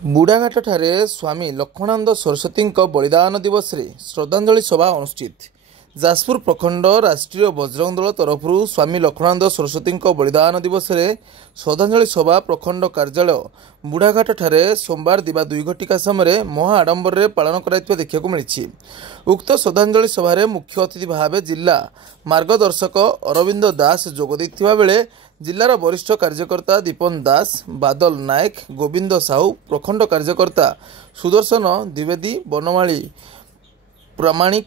बुढ़ाघाट ठारे स्वामी लक्ष्मणानंद सरस्वती बलिदान दिवस रे श्रद्धांजलि सभा अनुष्ठित। जाजपुर प्रखंड राष्ट्रीय बजरंग दल तरफ स्वामी लक्ष्मणानंद सरस्वती बलिदान दिवस रे श्रद्धांजलि सभा प्रखंड कार्यालय बुढ़ाघाट ठारे सोमवार दिवा 2 घटिका समय महा आडंबर पालन कराइथिबा देखिବାକୁ मिलिछि। उक्त श्रद्धांजलि सभा मुख्य अतिथि भाव जिला मार्गदर्शक अरविंद दास जोग दैथिबा बेले जिलार वरिष्ठ कार्यकर्ता दीपन दास, बादल नायक, गोविंद साहू, प्रखंड कार्यकर्ता सुदर्शन द्विवेदी, बनमाली प्रामाणिक,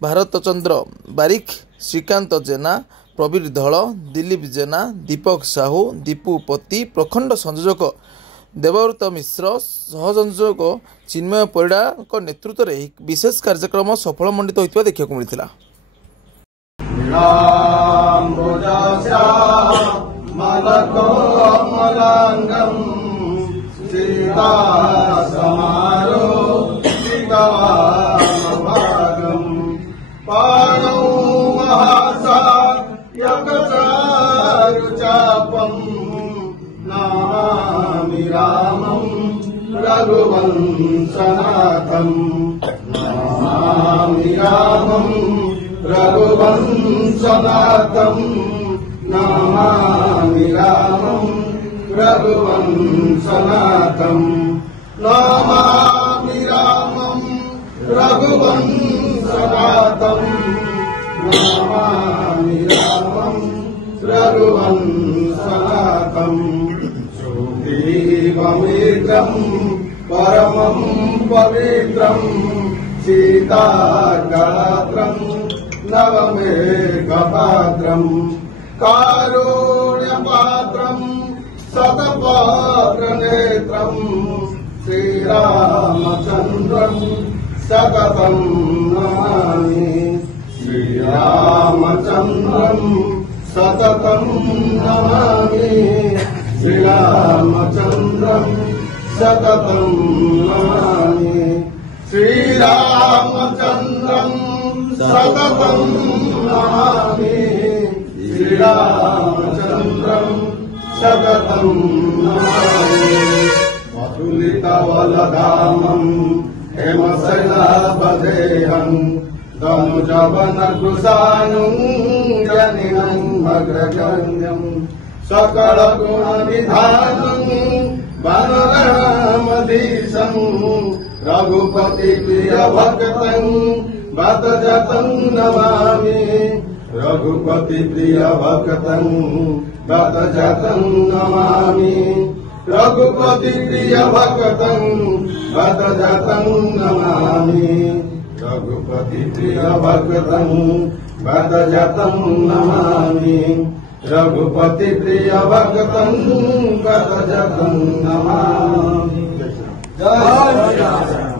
भारत चंद्र बारिक, श्रीकांत जेना, प्रवीर धल, दिलीप जेना, दीपक साहू, दीपू पति, प्रखंड संयोजक देवव्रत मिश्र, सहसंयोजक चिन्मय परिड़ा नेतृत्व में विशेष कार्यक्रम सफल मंडित होता देखा मिलता। रघुवंशनाथं नमामि रामं रघुवंशनाथं नमामि रामं रघुवंशनाथं नमामि रामं रघुवंशनाथं सुग्रीवमित्रं परमं पवित्रं सीतागात्रं नवमेघपात्रं कारुण्यपात्रं शतपात्रनेत्रं श्रीरामचन्द्रं सततं नमामि श्रीरामचन्द्रं सततं नमामि श्रीरामचन्द्रं सततं नमामि श्रीरामचन्द्रं सततं नमामि श्रीरामचन्द्रं सततं नमामि मधुलितवलधामं हेमशैलापदेहं तनुजवनकृशानुं जनिनं अग्रगण्यं सकलगुणनिधानं वनरामधीशं रघुपति प्रिय भक्तं बतजतं नमामि रघुपति प्रिय भक्तं बतजतं नमामि रघुपति प्रिय भक्तं बतजतं नमामि रघुपति प्रिय भक्तं बतजतं नमामि रघुपति प्रिय भक्तं बतजतं नमामि। जय